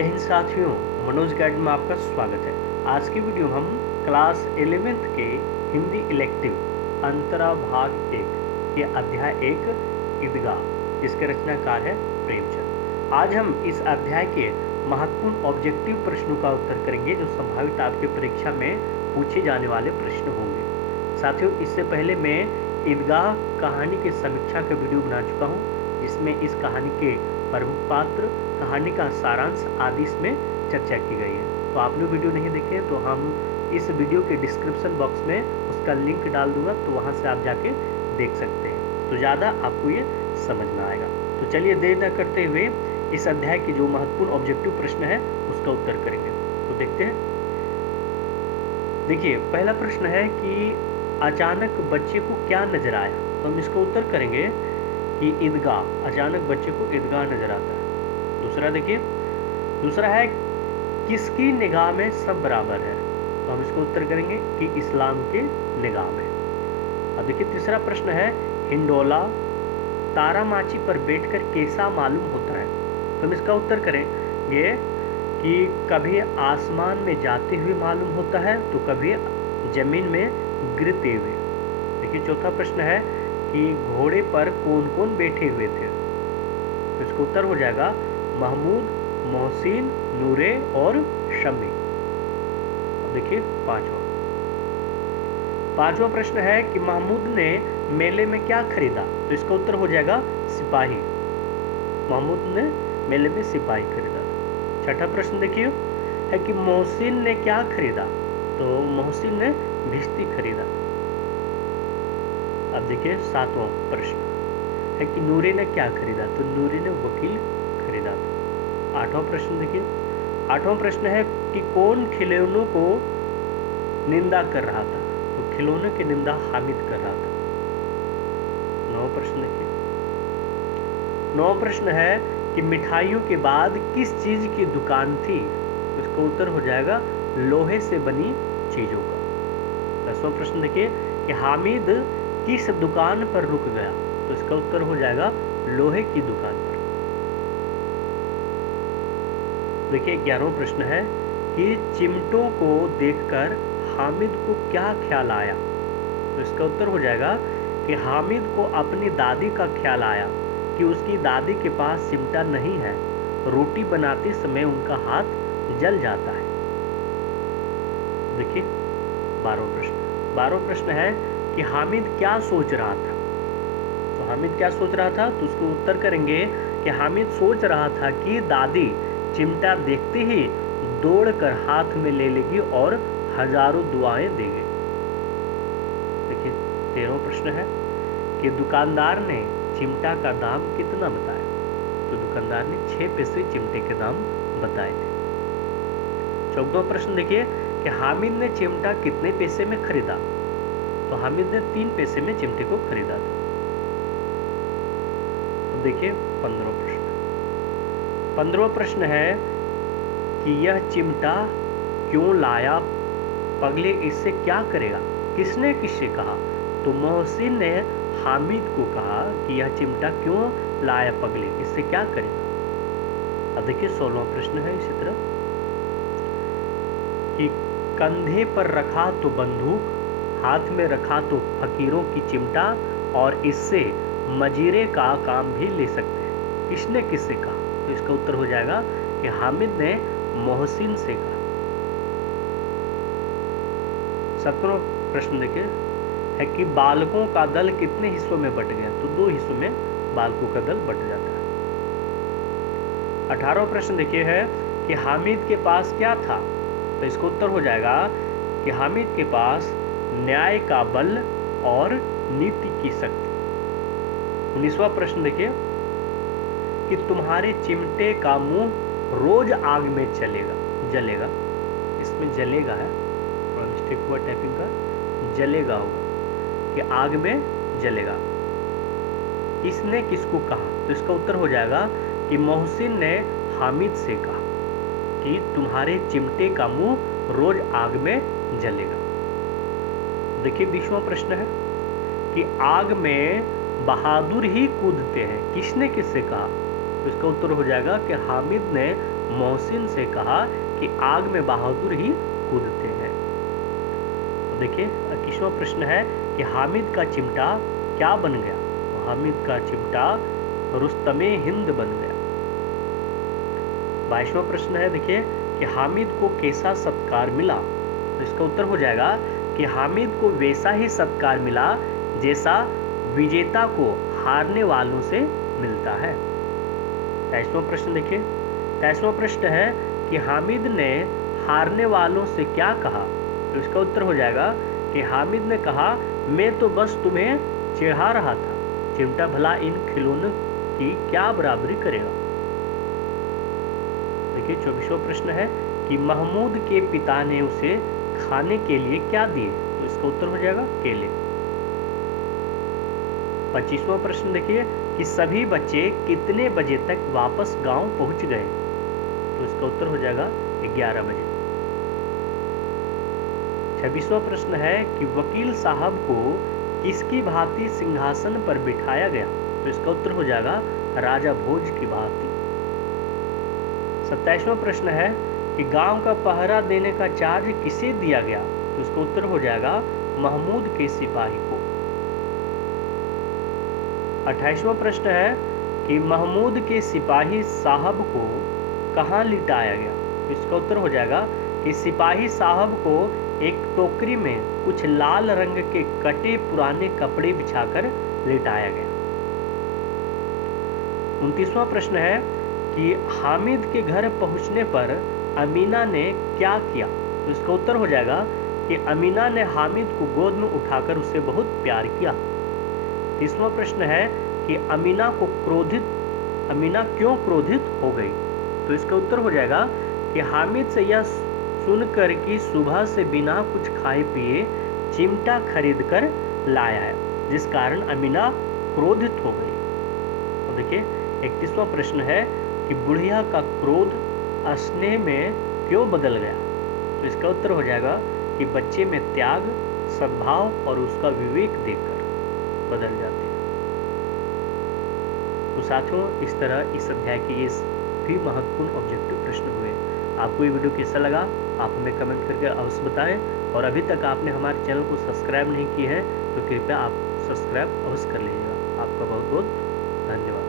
जय हिंद साथियों, मनोज गाइड में आपका स्वागत है। आज की वीडियो हम क्लास 11th के हिंदी इलेक्टिव अंतरा भाग 1 के अध्याय 1 ईदगाह, जिसके रचनाकार है प्रेमचंद। आज हम इस अध्याय के महत्वपूर्ण ऑब्जेक्टिव प्रश्नों का उत्तर करेंगे जो संभावित आपके परीक्षा में पूछे जाने वाले प्रश्न होंगे। साथियों, इससे पहले मैं ईदगाह कहानी के समीक्षा का वीडियो बना चुका हूँ, जिसमें इस कहानी के प्रमुख पात्र, कहानी का सारांश आदि इसमें चर्चा की गई है। तो आपने वीडियो नहीं देखे तो हम इस वीडियो के डिस्क्रिप्शन बॉक्स में उसका लिंक डाल दूंगा, तो वहां से आप जाके देख सकते हैं, तो ज़्यादा आपको ये समझ में आएगा। तो चलिए देर न करते हुए इस अध्याय की जो महत्वपूर्ण ऑब्जेक्टिव प्रश्न है उसका उत्तर करेंगे। तो देखते हैं। देखिए, पहला प्रश्न है कि अचानक बच्चे को क्या नजर आया। तो हम इसका उत्तर करेंगे कि ईदगाह, अचानक बच्चे को ईदगाह नजर आता है। दूसरा देखिए, दूसरा है किसकी निगाह में सब बराबर है। तो हम इसको उत्तर करेंगे कि इस्लाम के निगाह में। अब देखिए, तीसरा प्रश्न है हिंडोला तारामाची पर बैठकर कैसा मालूम होता है। तो हम इसका उत्तर करेंगे कि कभी आसमान में जाते हुए मालूम होता है तो कभी जमीन में गिरते हुए। देखिए, चौथा प्रश्न है कि घोड़े पर कौन कौन बैठे हुए थे। तो इसका उत्तर हो जाएगा महमूद, मोहसिन, नूरे और शमी। अब देखिए पांचवा प्रश्न है कि महमूद ने मेले में क्या खरीदा। तो इसका उत्तर हो जाएगा सिपाही। महमूद ने मेले में सिपाही खरीदा। छठा प्रश्न देखिए है कि मोहसिन ने क्या खरीदा। तो मोहसिन ने भिश्ती खरीदा। अब देखिए सातवां प्रश्न है कि नूरे ने क्या खरीदा। तो नूरे ने वकील खरीदा। आठवां प्रश्न देखिए, आठवां प्रश्न है कि कौन खिलौनों को निंदा कर रहा था। तो खिलौनों की निंदा हामिद कर रहा था। नौवां प्रश्न देखिए, नौवां प्रश्न है कि मिठाइयों के बाद किस चीज की दुकान थी। तो इसका उत्तर हो जाएगा लोहे से बनी चीजों का। 10वां प्रश्न देखिए कि हामिद किस दुकान पर रुक गया। तो इसका उत्तर हो जाएगा लोहे की दुकान पर। देखिए, 11वां प्रश्न है कि चिमटों को देखकर हामिद को क्या ख्याल आया। तो इसका उत्तर हो जाएगा कि हामिद को अपनी दादी का ख्याल आया कि उसकी दादी के पास चिमटा नहीं है, रोटी बनाते समय उनका हाथ जल जाता है। देखिए 12वां प्रश्न है कि हामिद क्या सोच रहा था। तो हामिद क्या सोच रहा था, तो उसको उत्तर करेंगे कि हामिद सोच रहा था कि दादी चिमटा देखते ही दौड़कर हाथ में ले लेगी और हजारों दुआएं देगी। देखिए 13वां प्रश्न है कि दुकानदार ने चिमटा का दाम कितना बताया। तो दुकानदार ने 6 पैसे चिमटे के दाम बताए थे। 14वां प्रश्न देखिए कि हामिद ने चिमटा कितने पैसे में खरीदा। तो हामिद ने 3 पैसे में चिमटे को खरीदा था। तो देखिए 15वां प्रश्न है कि यह चिमटा क्यों लाया, पगले इससे क्या करेगा। किसने किससे कहा। तो मोहसिन ने हामिद को कहा कि यह चिमटा क्यों लाया, पगले इससे क्या करेगा। अब देखिए 16वां प्रश्न है इसी तरह कि कंधे पर रखा तो बंदूक, हाथ में रखा तो फकीरों की चिमटा, और इससे मजीरे का काम भी ले सकते हैं। किसने किससे कहा। तो इसका उत्तर हो जाएगा कि हामिद ने मोहसिन से कहा। 17वां प्रश्न देखिए है कि बालकों का दल कितने हिस्सों में बट गया। तो 2 हिस्सों में बालकों का दल बट जाता है। 18वां प्रश्न देखिए है कि हामिद के पास क्या था। तो इसका उत्तर हो जाएगा कि हामिद के पास न्याय का बल और नीति की शक्ति। 19वां प्रश्न देखिए कि तुम्हारे चिमटे का मुंह रोज आग में जलेगा। इसमें जलेगा है, थोड़ा मिस्टेक हुआ टाइपिंग का, जलेगा होगा कि आग में जलेगा। किसने किसको कहा। तो इसका उत्तर हो जाएगा कि मोहसिन ने हामिद से कहा कि तुम्हारे चिमटे का मुंह रोज आग में जलेगा। देखिए 20वां प्रश्न है कि आग में बहादुर ही कूदते हैं। किसने किससे कहा। तो इसका उत्तर हो जाएगा कि हामिद ने मोहसिन से कहा कि आग में बहादुर ही कूदते हैं। तो देखिए 21वां प्रश्न है कि हामिद का चिमटा क्या बन गया? तो हामिद का चिमटा रुस्तमे हिंद बन गया। 22वां प्रश्न है देखिए कि हामिद को कैसा सत्कार मिला? तो इसका उत्तर हो जाएगा कि हामिद को वैसा ही सत्कार मिला जैसा विजेता को हारने वालों से मिलता है। 23वां प्रश्न देखिए, 23वां प्रश्न है कि हामिद ने हारने वालों से क्या कहा? तो इसका उत्तर हो जाएगा कि हामिद ने कहा, मैं तो बस तुम्हें चिढ़ा रहा था, चिमटा भला इन खिलौनों की क्या बराबरी करेगा। देखिए 24वां प्रश्न है कि महमूद के पिता ने उसे खाने के लिए क्या दिए? तो इसका उत्तर हो जाएगा केले। 25वां प्रश्न देखिए कि सभी बच्चे कितने बजे तक वापस गांव पहुंच गए? तो इसका उत्तर हो जाएगा 11 बजे। 26वां प्रश्न है कि वकील साहब को किसकी भांति सिंहासन पर बिठाया गया? तो इसका उत्तर हो जाएगा राजा भोज की भांति। 27वां प्रश्न है कि गांव का पहरा देने का चार्ज किसे दिया गया? तो इसका उत्तर हो जाएगा महमूद के सिपाही को। 28वां प्रश्न है कि महमूद के सिपाही साहब को कहाँ लिटाया गया? तो इसका उत्तर हो जाएगा कि सिपाही साहब को एक टोकरी में कुछ लाल रंग के कटे पुराने कपड़े बिछाकर लिटाया गया। 29वां प्रश्न है कि हामिद के घर पहुंचने पर अमीना ने क्या किया? तो इसका उत्तर हो जाएगा कि अमीना ने हामिद को गोद में उठाकर उसे बहुत प्यार किया। 30वां प्रश्न है कि अमीना क्यों क्रोधित हो गई? तो इसका उत्तर हो जाएगा कि हामिद से यह सुनकर कि सुबह से बिना कुछ खाए पिए चिमटा खरीद कर लाया है, जिस कारण अमीना क्रोधित हो गई। तो देखिए 31वां प्रश्न है कि बुढ़िया का क्रोध स्नेह में क्यों बदल गया? तो इसका उत्तर हो जाएगा कि बच्चे में त्याग, सद्भाव और उसका विवेक देखकर बदल जाते हैं। तो साथियों, इस तरह इस अध्याय के ये भी महत्वपूर्ण ऑब्जेक्टिव प्रश्न हुए। आपको ये वीडियो कैसा लगा आप हमें कमेंट करके अवश्य बताएं, और अभी तक आपने हमारे चैनल को सब्सक्राइब नहीं किया है तो कृपया आप सब्सक्राइब अवश्य कर लीजिएगा। आपका बहुत बहुत धन्यवाद।